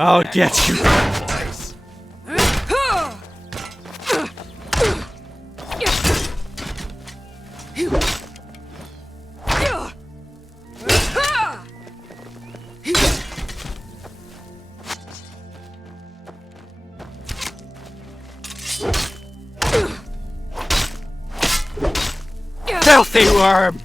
I'll get you. Filthy worm!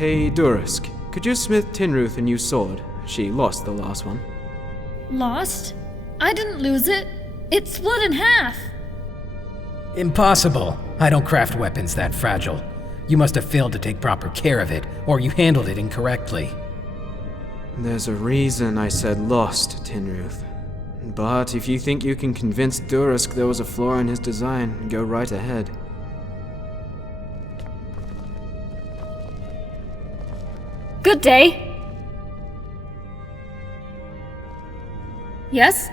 Hey, Durisk, could you smith Tinruth a new sword? She lost the last one. Lost? I didn't lose it. It split in half. Impossible. I don't craft weapons that fragile. You must have failed to take proper care of it, or you handled it incorrectly. There's a reason I said lost, Tinruth. But if you think you can convince Durisk there was a flaw in his design, go right ahead. Good day. Yes?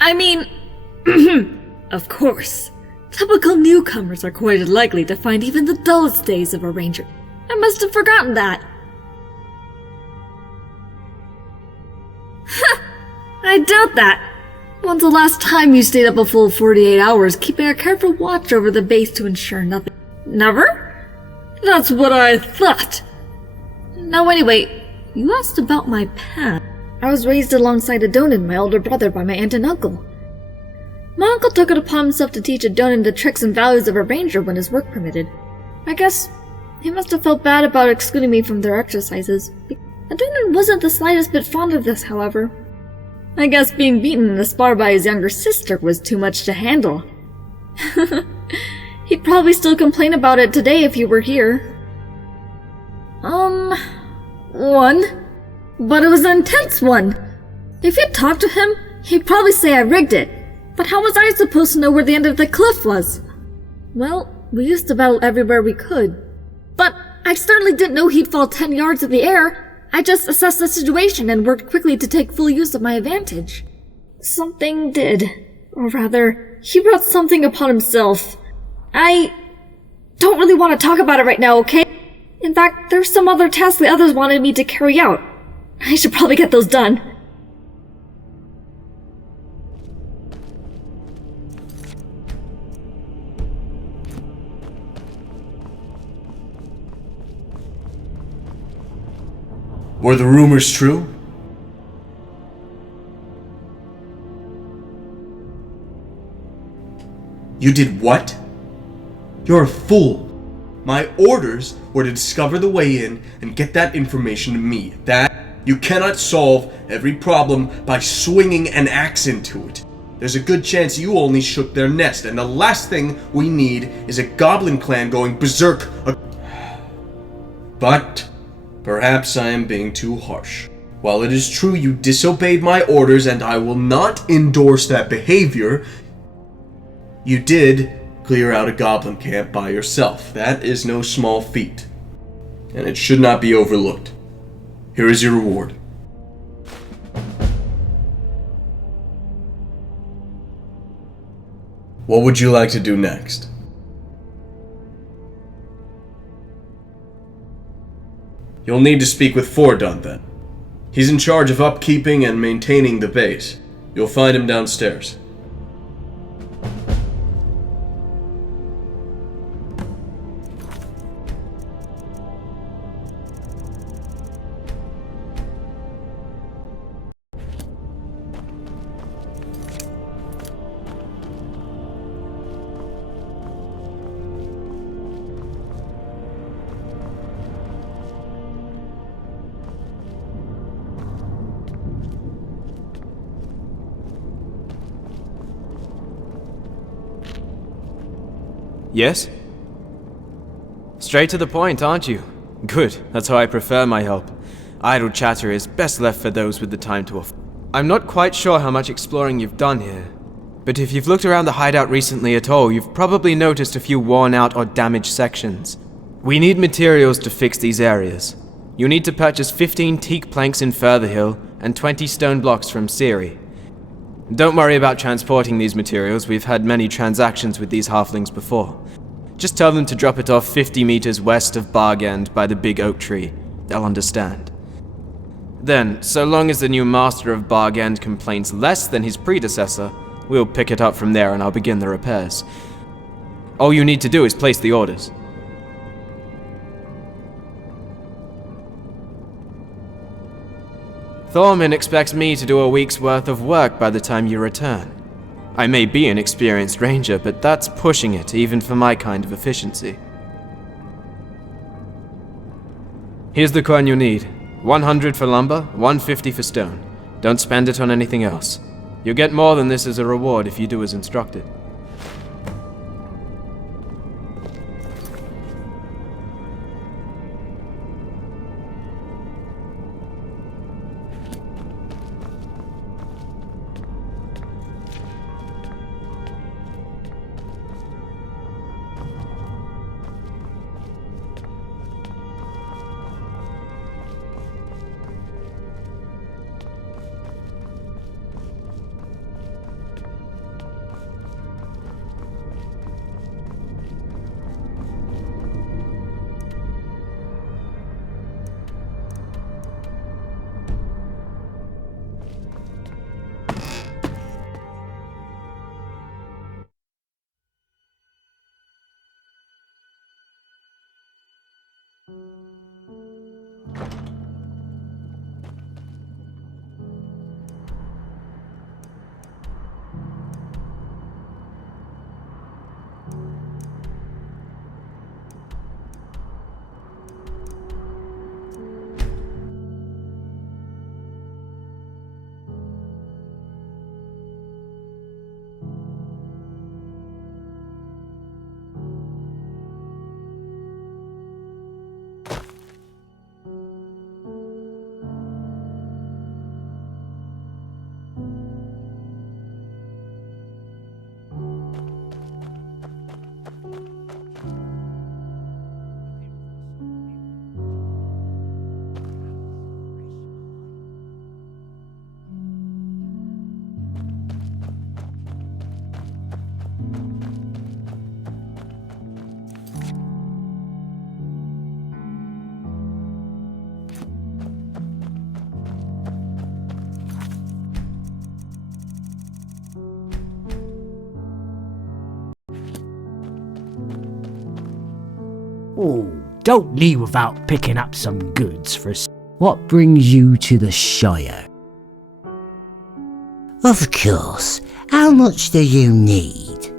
I mean, of course. Typical newcomers are quite unlikely to find even the dullest days of a ranger. I must have forgotten that. I doubt that. When's the last time you stayed up a full 48 hours, keeping a careful watch over the base to ensure nothing? Never? That's what I thought. Now anyway, you asked about my past. I was raised alongside Adonin, my older brother, by my aunt and uncle. My uncle took it upon himself to teach Adonin the tricks and values of a ranger when his work permitted. I guess he must have felt bad about excluding me from their exercises. Adonin wasn't the slightest bit fond of this, however. I guess being beaten in a spar by his younger sister was too much to handle. He'd probably still complain about it today if you were here. One. But it was an intense one. If you'd talked to him, he'd probably say I rigged it. But how was I supposed to know where the end of the cliff was? Well, we used to battle everywhere we could. But I certainly didn't know he'd fall 10 yards in the air. I just assessed the situation and worked quickly to take full use of my advantage. Something did. Or rather, he brought something upon himself. I don't really want to talk about it right now, okay? In fact, there's some other tasks the others wanted me to carry out. I should probably get those done. Were the rumors true? You did what? You're a fool. My orders were to discover the way in and get that information to me. That you cannot solve every problem by swinging an axe into it. There's a good chance you only shook their nest, and the last thing we need is a goblin clan going berserk. But perhaps I am being too harsh. While it is true you disobeyed my orders and I will not endorse that behavior, you did clear out a goblin camp by yourself. That is no small feat, and it should not be overlooked. Here is your reward. What would you like to do next? You'll need to speak with Fordun then. He's in charge of upkeeping and maintaining the base. You'll find him downstairs. Yes? Straight to the point, aren't you? Good, that's how I prefer my help. Idle chatter is best left for those with the time to offer. I'm not quite sure how much exploring you've done here, but if you've looked around the hideout recently at all, you've probably noticed a few worn out or damaged sections. We need materials to fix these areas. You need to purchase 15 teak planks in Furtherhill and 20 stone blocks from Shire. Don't worry about transporting these materials, we've had many transactions with these halflings before. Just tell them to drop it off 50 meters west of Bargend by the big oak tree. They'll understand. Then, so long as the new master of Bargend complains less than his predecessor, we'll pick it up from there and I'll begin the repairs. All you need to do is place the orders. Thorman expects me to do a week's worth of work by the time you return. I may be an experienced ranger, but that's pushing it, even for my kind of efficiency. Here's the coin you need. 100 for lumber, 150 for stone. Don't spend it on anything else. You'll get more than this as a reward if you do as instructed. Oh, don't leave without picking up some goods for What brings you to the Shire? Of course. How much do you need?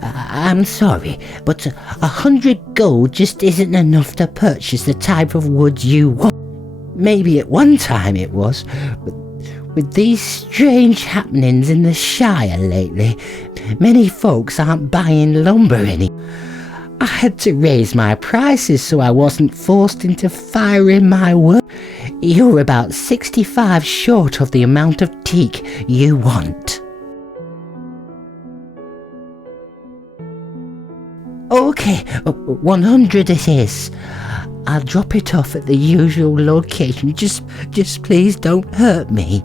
I'm sorry, but 100 gold just isn't enough to purchase the type of wood you want. Maybe at one time it was, but with these strange happenings in the Shire lately, many folks aren't buying lumber anymore. I had to raise my prices so I wasn't forced into firing my work. You're about 65 short of the amount of teak you want. Okay, 100 it is. I'll drop it off at the usual location. Just please don't hurt me.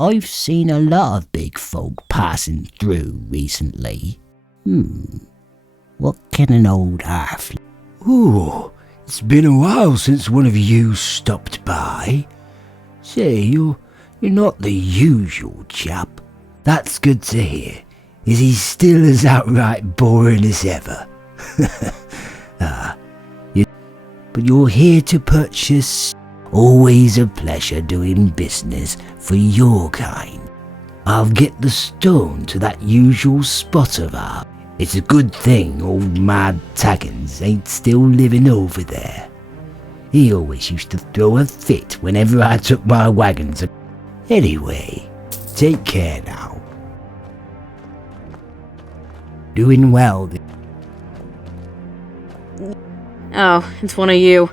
I've seen a lot of big folk passing through recently. What can an old halfling... Ooh, it's been a while since one of you stopped by. Say, you're not the usual chap. That's good to hear. Is he still as outright boring as ever? But you're here to purchase. Always a pleasure doing business for your kind. I'll get the stone to that usual spot of ours. It's a good thing old Mad Taggins ain't still living over there. He always used to throw a fit whenever I took my wagon to... Anyway, take care now. Doing well. Oh, it's one of you.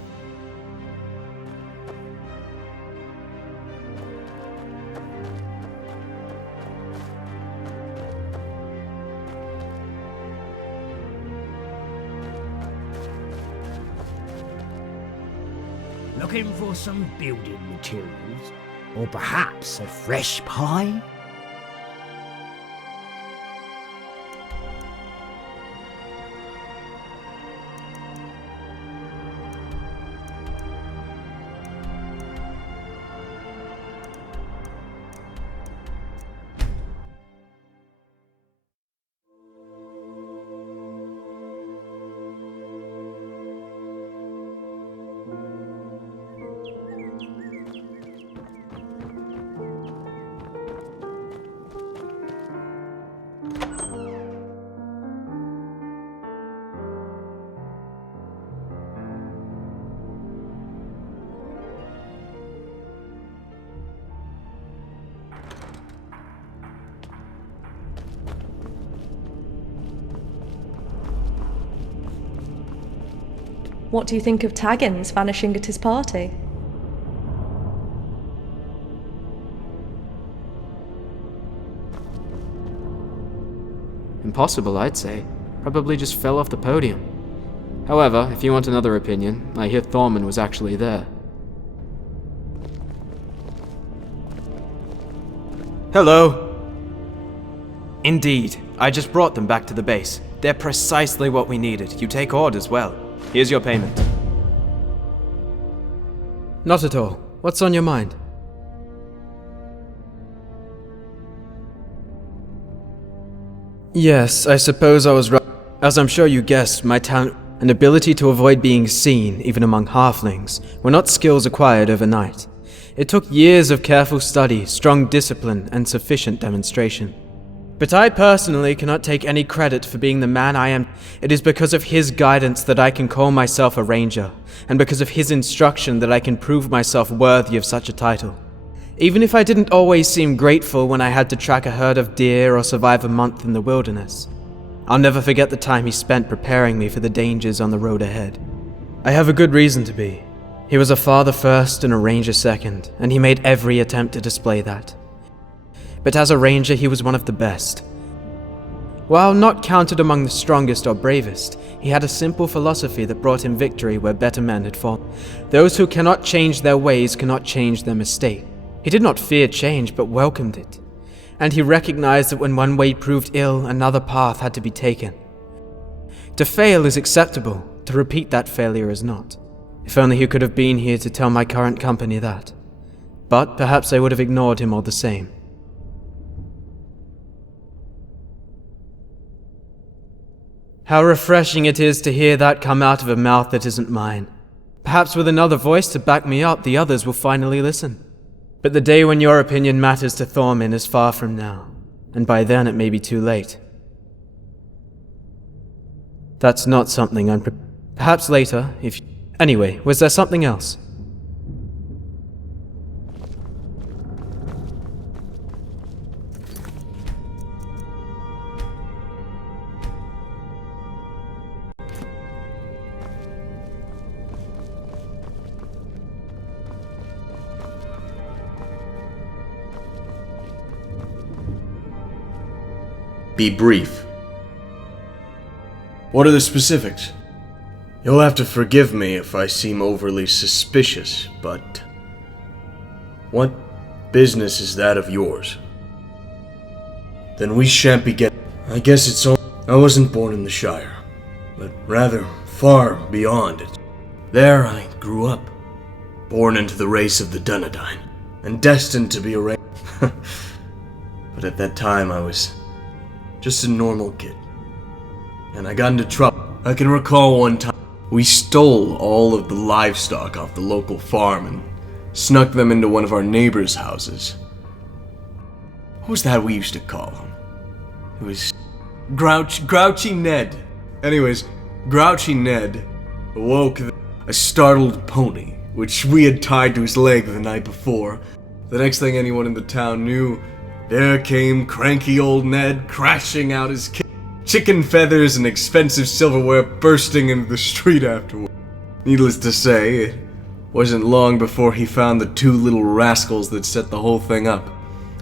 Looking for some building materials? Or perhaps a fresh pie? What do you think of Taggins vanishing at his party? Impossible, I'd say. Probably just fell off the podium. However, if you want another opinion, I hear Thorman was actually there. Hello! Indeed, I just brought them back to the base. They're precisely what we needed. You take orders well. Here's your payment. Not at all. What's on your mind? Yes, I suppose I was right. As I'm sure you guessed, my talent and ability to avoid being seen, even among halflings, were not skills acquired overnight. It took years of careful study, strong discipline, and sufficient demonstration. But I personally cannot take any credit for being the man I am. It is because of his guidance that I can call myself a ranger, and because of his instruction that I can prove myself worthy of such a title. Even if I didn't always seem grateful when I had to track a herd of deer or survive a month in the wilderness, I'll never forget the time he spent preparing me for the dangers on the road ahead. I have a good reason to be. He was a father first and a ranger second, and he made every attempt to display that. But as a ranger, he was one of the best. While not counted among the strongest or bravest, he had a simple philosophy that brought him victory where better men had fallen. Those who cannot change their ways cannot change their mistake. He did not fear change, but welcomed it. And he recognized that when one way proved ill, another path had to be taken. To fail is acceptable, to repeat that failure is not. If only he could have been here to tell my current company that. But perhaps I would have ignored him all the same. How refreshing it is to hear that come out of a mouth that isn't mine. Perhaps with another voice to back me up, the others will finally listen. But the day when your opinion matters to Thorman is far from now, and by then it may be too late. That's not something perhaps later, if... Anyway, was there something else? Be brief. What are the specifics? You'll have to forgive me if I seem overly suspicious, but... what business is that of yours? Then we shan't begin. I guess it's all... I wasn't born in the Shire. but rather far beyond it. There I grew up, born into the race of the Dunedain, and destined to be a But at that time I was just a normal kid, and I got into trouble. I can recall one time we stole all of the livestock off the local farm and snuck them into one of our neighbors' houses. What was that we used to call him? It was Grouchy Ned. Anyways, Grouchy Ned awoke a startled pony, which we had tied to his leg the night before. The next thing anyone in the town knew, there came cranky old Ned crashing out his chicken feathers and expensive silverware bursting into the street afterward. Needless to say, it wasn't long before he found the two little rascals that set the whole thing up.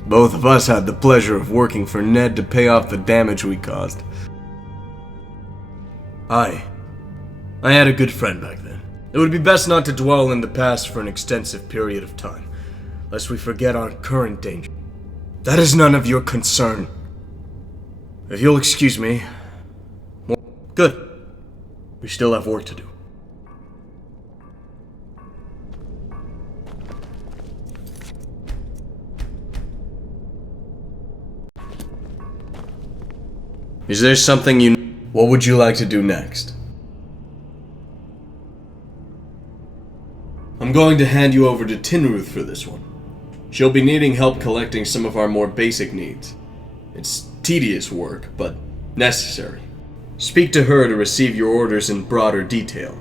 Both of us had the pleasure of working for Ned to pay off the damage we caused. I had a good friend back then. It would be best not to dwell in the past for an extensive period of time, lest we forget our current danger. That is none of your concern. If you'll excuse me... Good. We still have work to do. Is there something you... What would you like to do next? I'm going to hand you over to Tinruth for this one. She'll be needing help collecting some of our more basic needs. It's tedious work, but necessary. Speak to her to receive your orders in broader detail.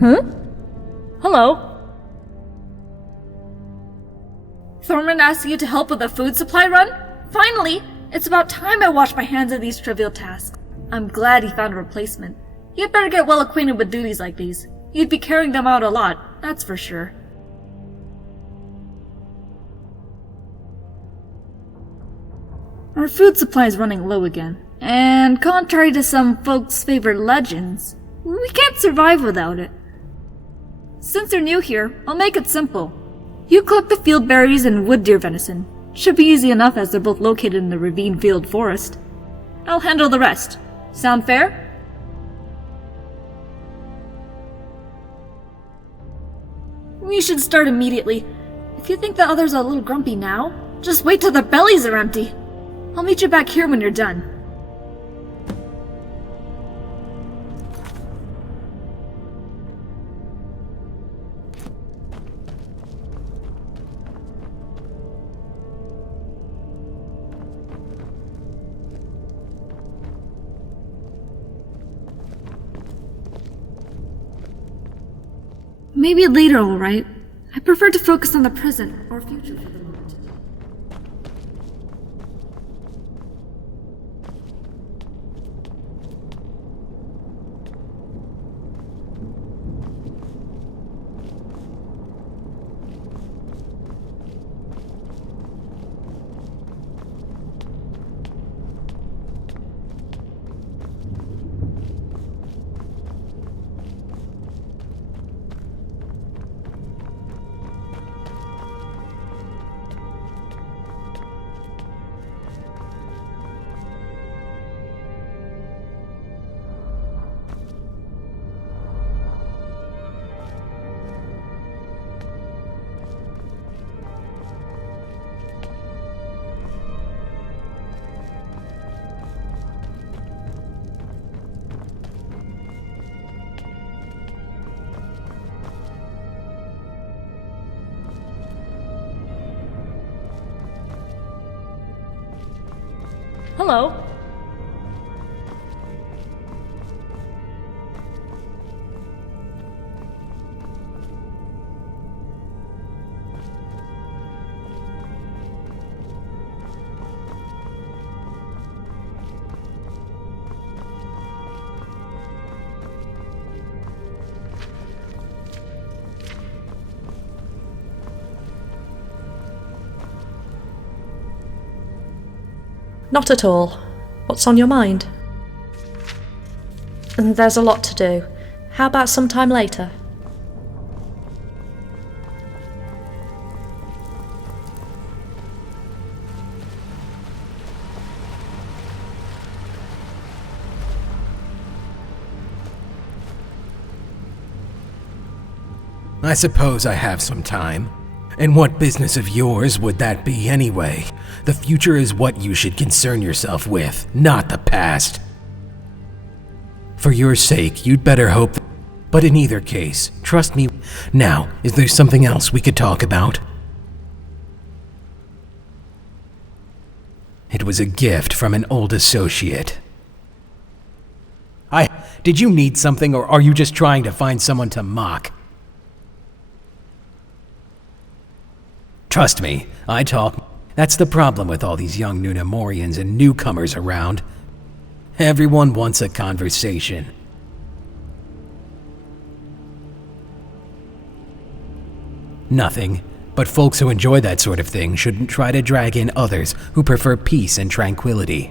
Huh? Hello? Thorman asked you to help with a food supply run? Finally! It's about time I washed my hands of these trivial tasks. I'm glad he found a replacement. You'd better get well acquainted with duties like these. You'd be carrying them out a lot, that's for sure. Our food supply is running low again, and contrary to some folks' favorite legends, we can't survive without it. Since you're new here, I'll make it simple. You collect the field berries and wood deer venison. Should be easy enough as they're both located in the ravine field forest. I'll handle the rest. Sound fair? We should start immediately. If you think the others are a little grumpy now, just wait till their bellies are empty. I'll meet you back here when you're done. Maybe later, alright? I prefer to focus on the present or future for the moment. Hello. Not at all. What's on your mind? There's a lot to do. How about sometime later? I suppose I have some time. And what business of yours would that be anyway? The future is what you should concern yourself with, not the past. For your sake, you'd better hope. But in either case, trust me. Now, is there something else we could talk about? It was a gift from an old associate. Did you need something, or are you just trying to find someone to mock? Trust me, I talk. That's the problem with all these young Nunamorians and newcomers around. Everyone wants a conversation. Nothing, but folks who enjoy that sort of thing shouldn't try to drag in others who prefer peace and tranquility.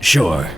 Sure.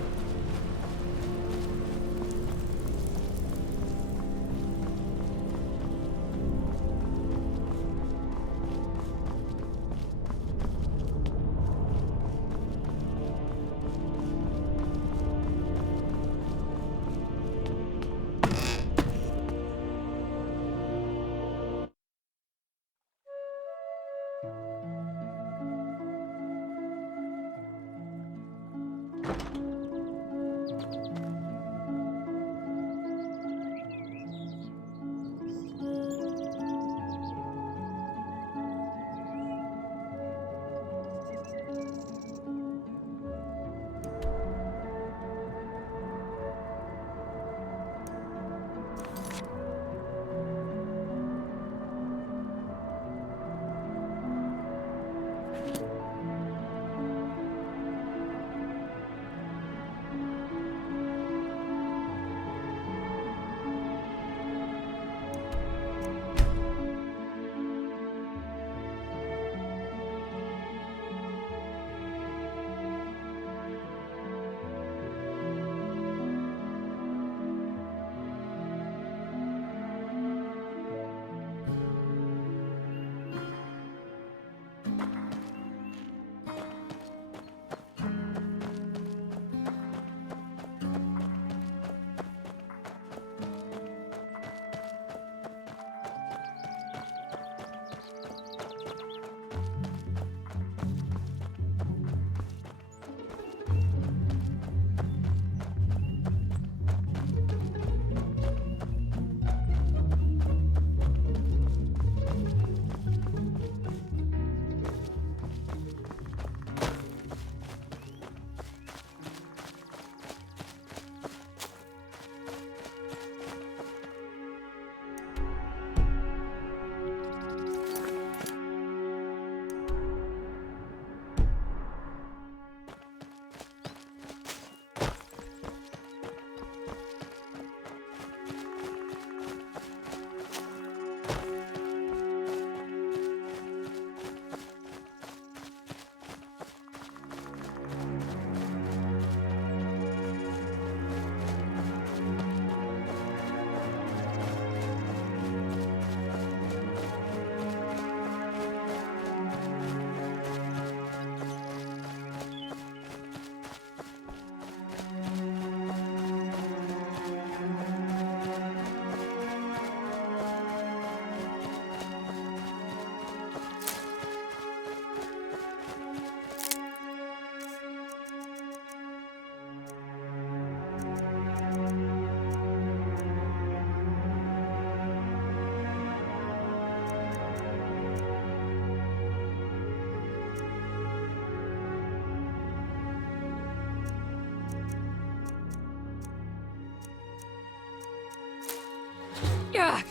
Yeah.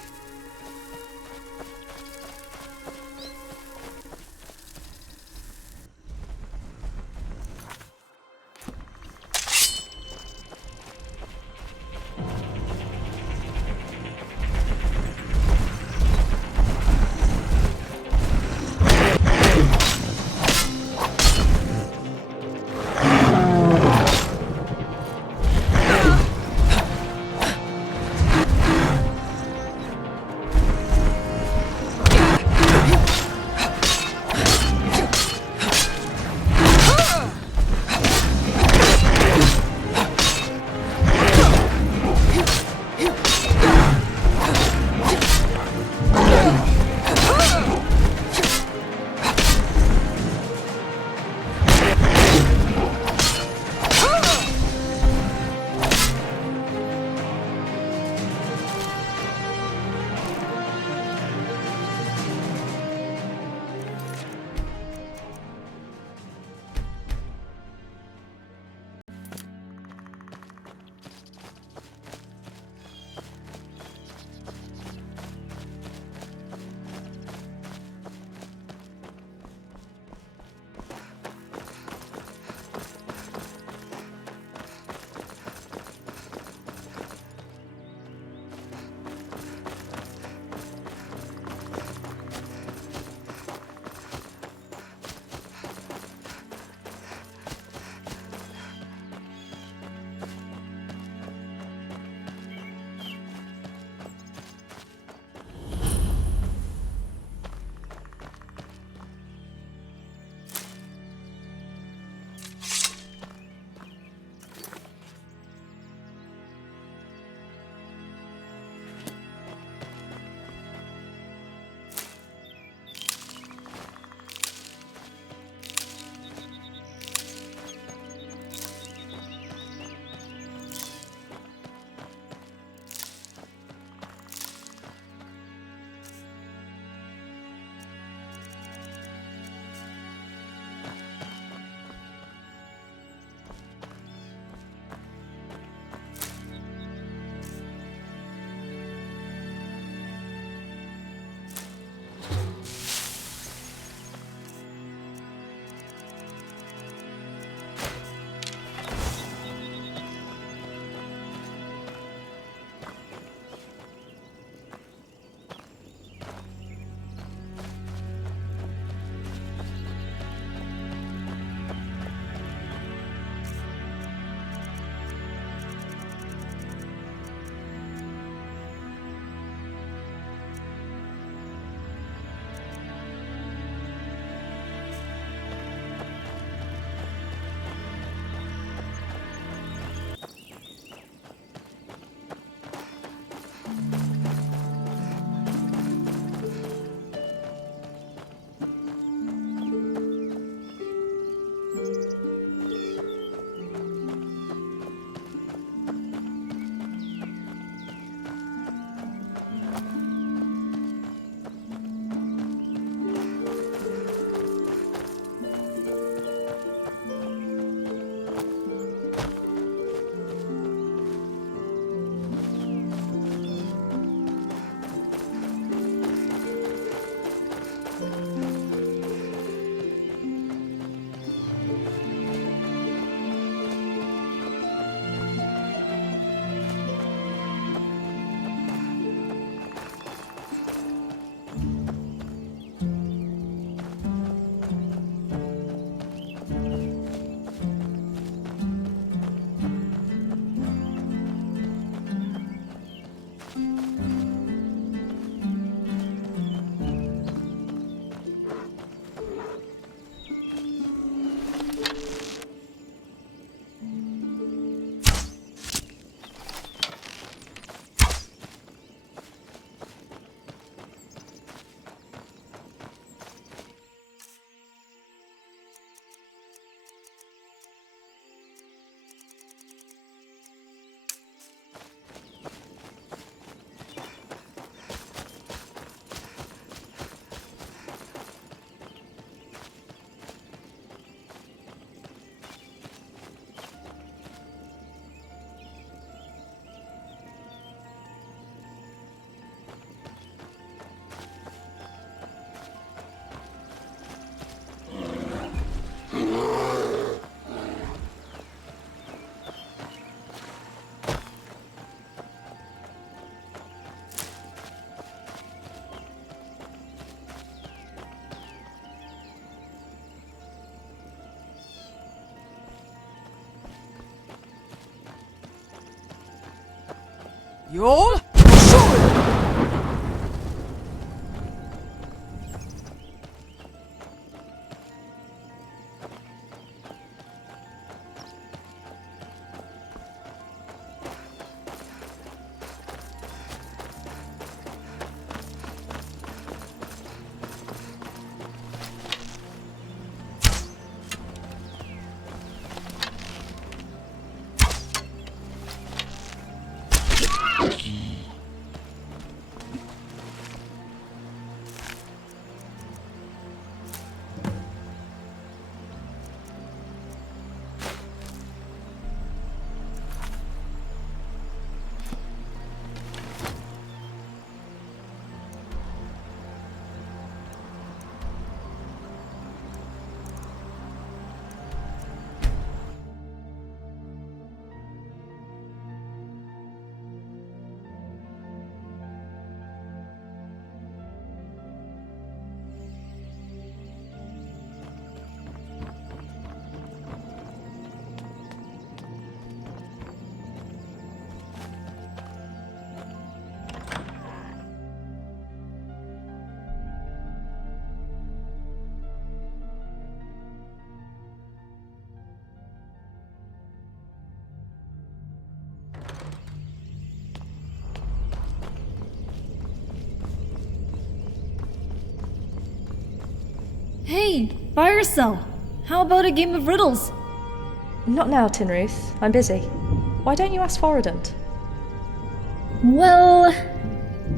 You're sure. Hey, fire cell. How about a game of riddles? Not now, Tinruth. I'm busy. Why don't you ask Foradant? Well,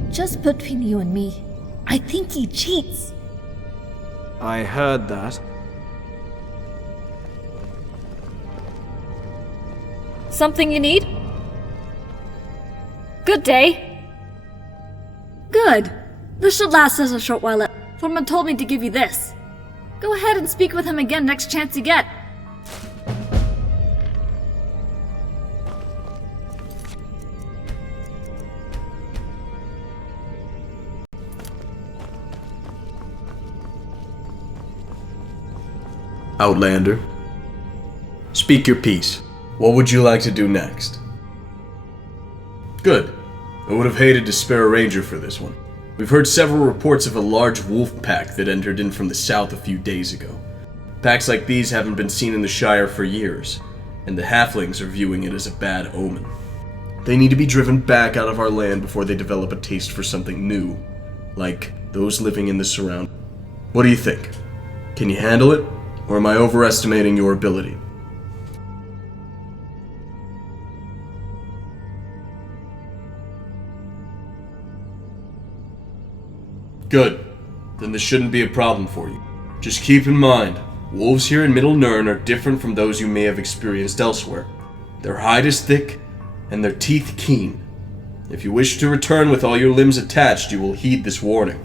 just between you and me, I think he cheats. I heard that. Something you need? Good day. Good. This should last us a short while. Foreman told me to give you this. Go ahead and speak with him again next chance you get. Outlander, speak your piece. What would you like to do next? Good. I would have hated to spare a ranger for this one. We've heard several reports of a large wolf pack that entered in from the south a few days ago. Packs like these haven't been seen in the Shire for years, and the halflings are viewing it as a bad omen. They need to be driven back out of our land before they develop a taste for something new, like those living in the surround. What do you think? Can you handle it, or am I overestimating your ability? Good. Then this shouldn't be a problem for you. Just keep in mind, wolves here in Middle Nirn are different from those you may have experienced elsewhere. Their hide is thick, and their teeth keen. If you wish to return with all your limbs attached, you will heed this warning.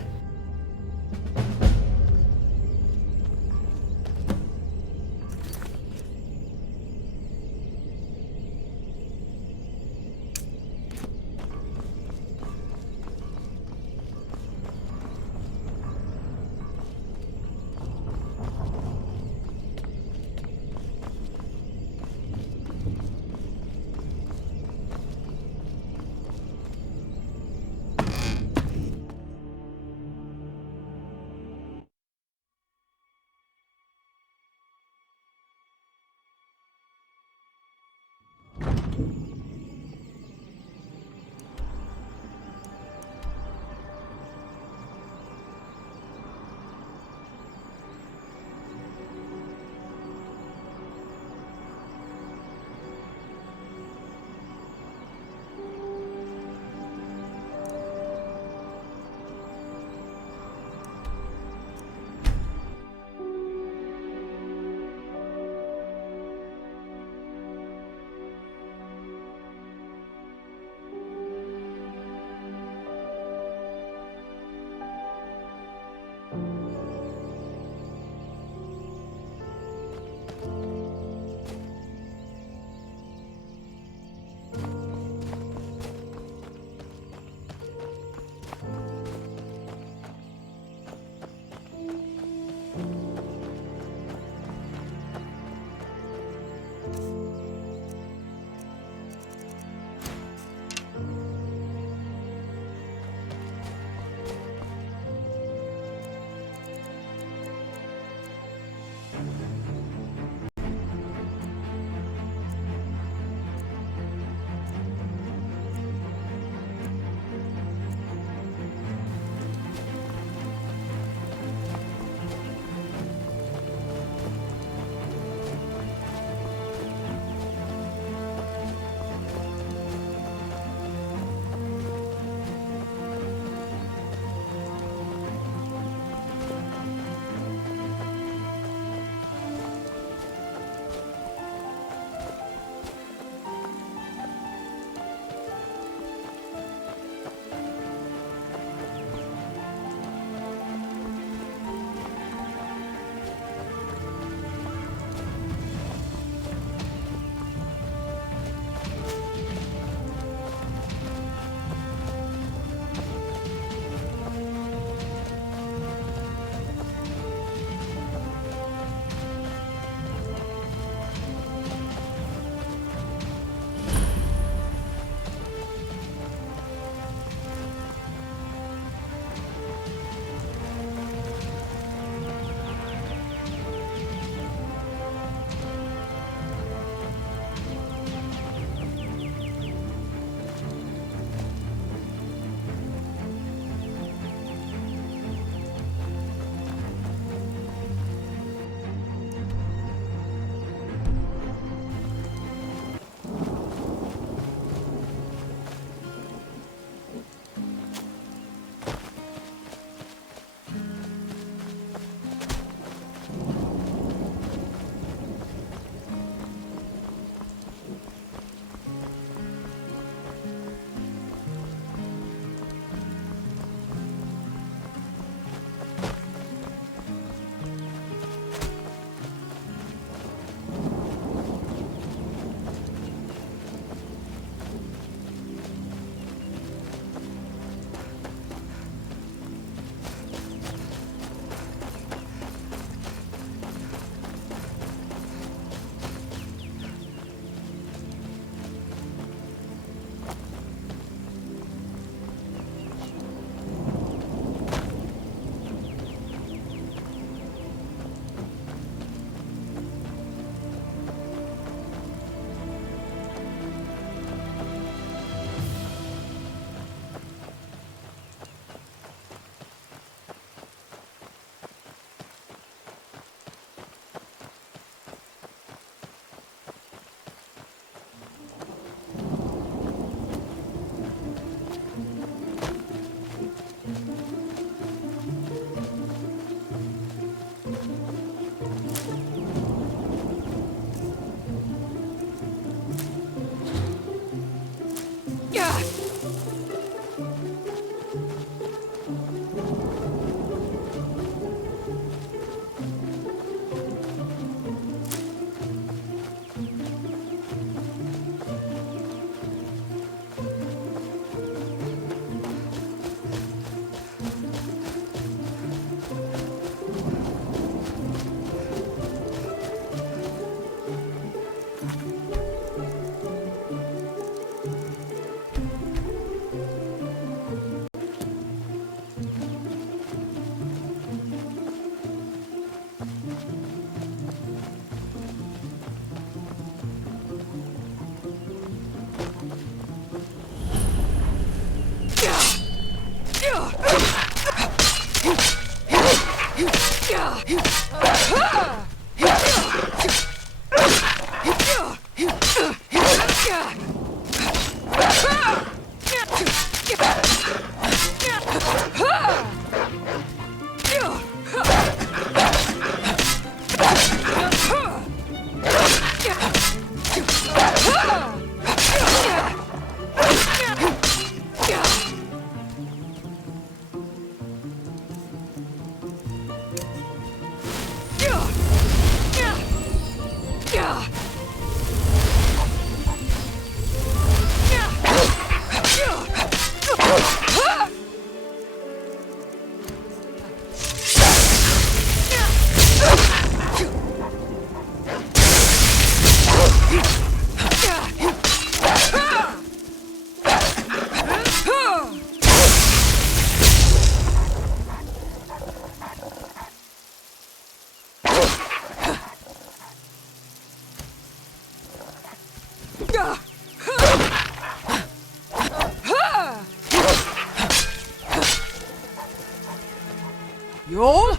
You're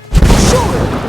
Shire!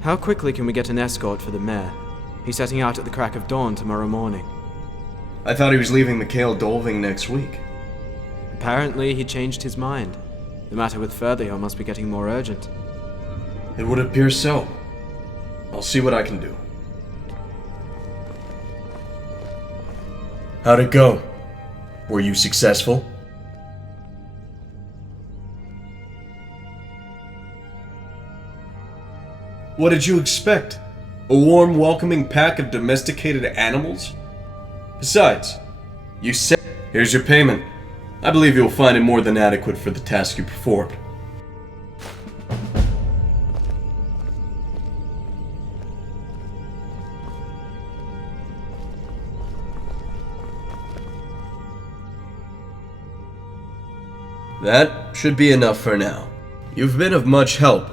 How quickly can we get an escort for the mayor? He's setting out at the crack of dawn tomorrow morning. I thought he was leaving Mikhail Dolving next week. Apparently, he changed his mind. The matter with Furtherhill must be getting more urgent. It would appear so. I'll see what I can do. How'd it go? Were you successful? What did you expect? A warm, welcoming pack of domesticated animals? Besides, you said... Here's your payment. I believe you'll find it more than adequate for the task you performed. That should be enough for now. You've been of much help.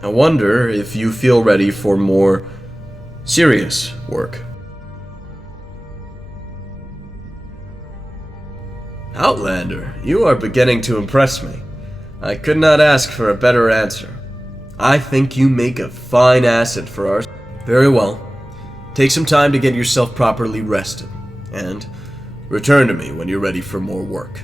I wonder if you feel ready for more serious work. Outlander, you are beginning to impress me. I could not ask for a better answer. I think you make a fine asset for our... Very well. Take some time to get yourself properly rested, and return to me when you're ready for more work.